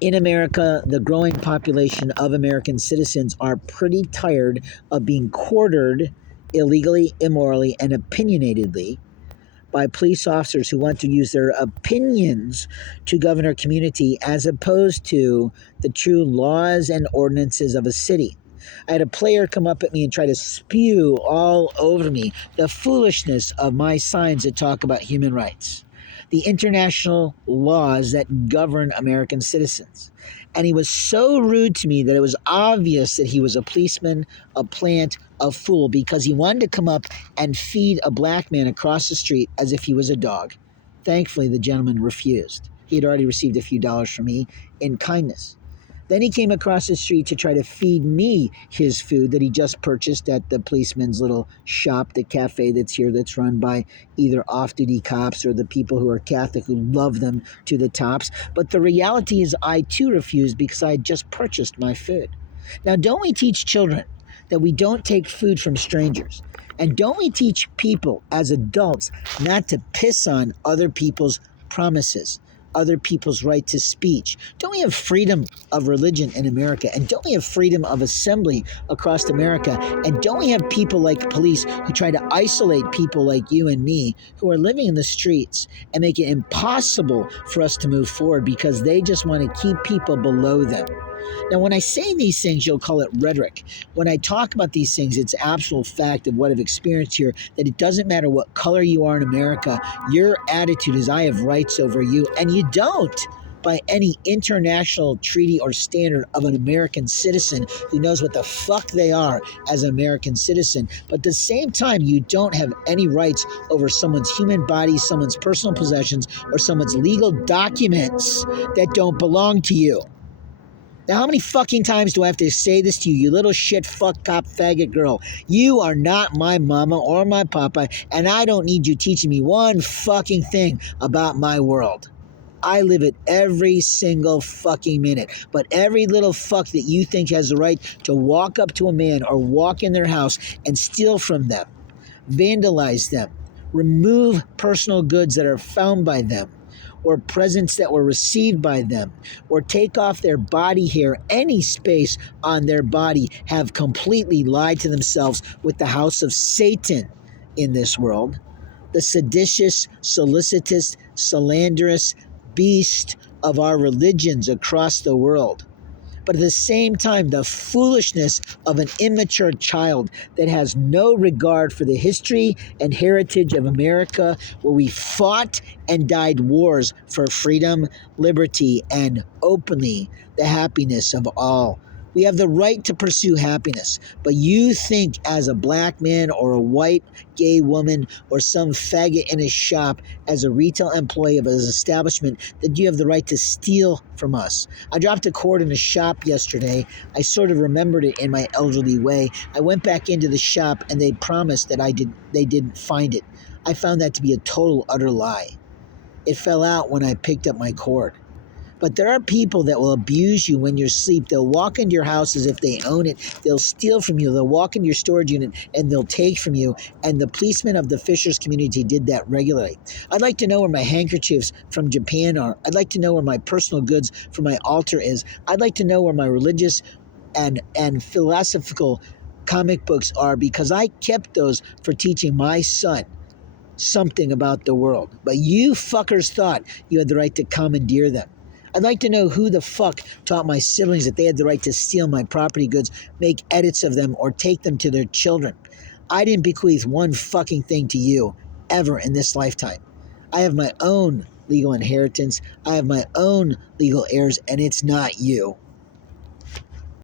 In America, the growing population of American citizens are pretty tired of being quartered illegally, immorally, and opinionatedly by police officers who want to use their opinions to govern our community as opposed to the true laws and ordinances of a city. I had a player come up at me and try to spew all over me the foolishness of my signs that talk about human rights, the international laws that govern American citizens. And he was so rude to me that it was obvious that he was a policeman, a plant, a fool, because he wanted to come up and feed a black man across the street as if he was a dog. Thankfully, the gentleman refused. He had already received a few dollars from me in kindness. Then he came across the street to try to feed me his food that he just purchased at the policeman's little shop, the cafe that's here, that's run by either off-duty cops or the people who are Catholic who love them to the tops. But the reality is I too refused because I had just purchased my food. Now, don't we teach children that we don't take food from strangers? And don't we teach people as adults not to piss on other people's promises, other people's right to speech? Don't we have freedom of religion in America? And don't we have freedom of assembly across America? And don't we have people like police who try to isolate people like you and me who are living in the streets and make it impossible for us to move forward because they just want to keep people below them? Now, when I say these things, you'll call it rhetoric. When I talk about these things, it's actual fact of what I've experienced here, that it doesn't matter what color you are in America, your attitude is I have rights over you, and you don't by any international treaty or standard of an American citizen who knows what the fuck they are as an American citizen. But at the same time, you don't have any rights over someone's human body, someone's personal possessions, or someone's legal documents that don't belong to you. Now, how many fucking times do I have to say this to you, you little shit fuck cop faggot girl? You are not my mama or my papa, and I don't need you teaching me one fucking thing about my world. I live it every single fucking minute. But every little fuck that you think has the right to walk up to a man or walk in their house and steal from them, vandalize them, remove personal goods that are found by them, or presents that were received by them, or take off their body hair, any space on their body, have completely lied to themselves with the house of Satan in this world, the seditious, solicitous, slanderous beast of our religions across the world. But at the same time, the foolishness of an immature child that has no regard for the history and heritage of America, where we fought and died wars for freedom, liberty, and openly the happiness of all. We have the right to pursue happiness, but you think as a black man or a white gay woman or some faggot in a shop as a retail employee of an establishment that you have the right to steal from us. I dropped a cord in a shop yesterday. I sort of remembered it in my elderly way. I went back into the shop and they promised that they didn't find it. I found that to be a total utter lie. It fell out when I picked up my cord. But there are people that will abuse you when you're asleep. They'll walk into your house as if they own it. They'll steal from you. They'll walk into your storage unit and they'll take from you. And the policemen of the Fishers community did that regularly. I'd like to know where my handkerchiefs from Japan are. I'd like to know where my personal goods for my altar is. I'd like to know where my religious and philosophical comic books are, because I kept those for teaching my son something about the world. But you fuckers thought you had the right to commandeer them. I'd like to know who the fuck taught my siblings that they had the right to steal my property goods, make edits of them, or take them to their children. I didn't bequeath one fucking thing to you ever in this lifetime. I have my own legal inheritance. I have my own legal heirs, and it's not you.